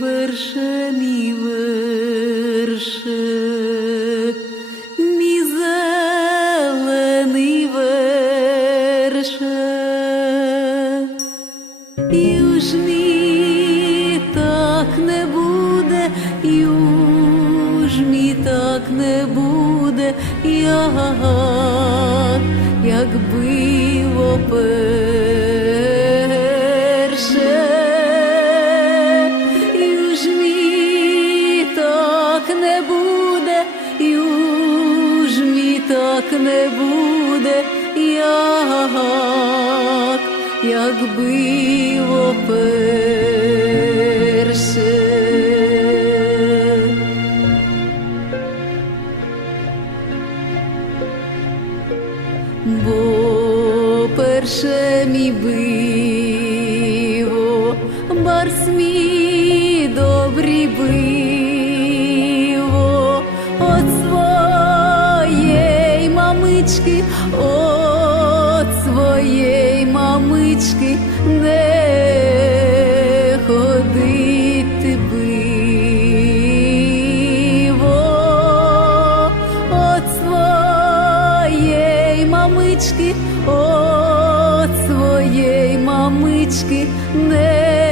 Верше, мій верше, так не буде, так не буде, як, якби воперше. Якби воперше. Бо перше мій биво, барс мій добрий биво, от своєї мамички, от своєї мамички не ходити биво, от своєї мамички, от своєї мамички не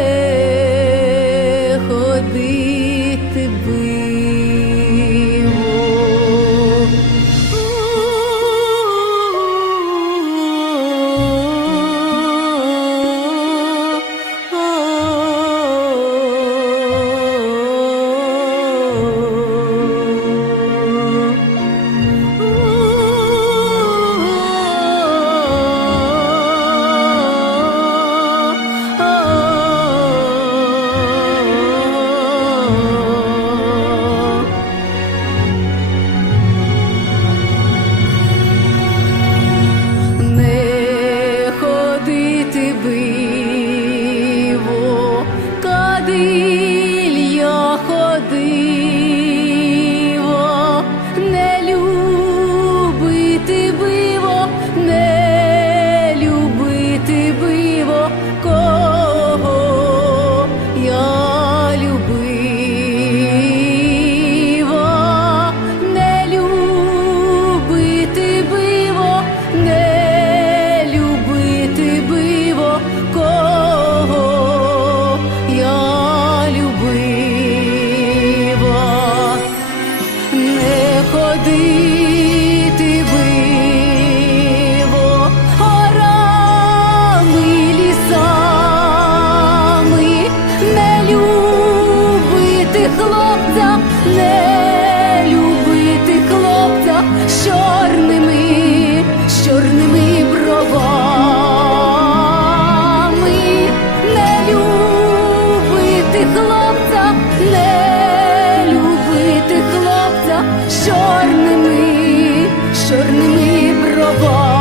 of.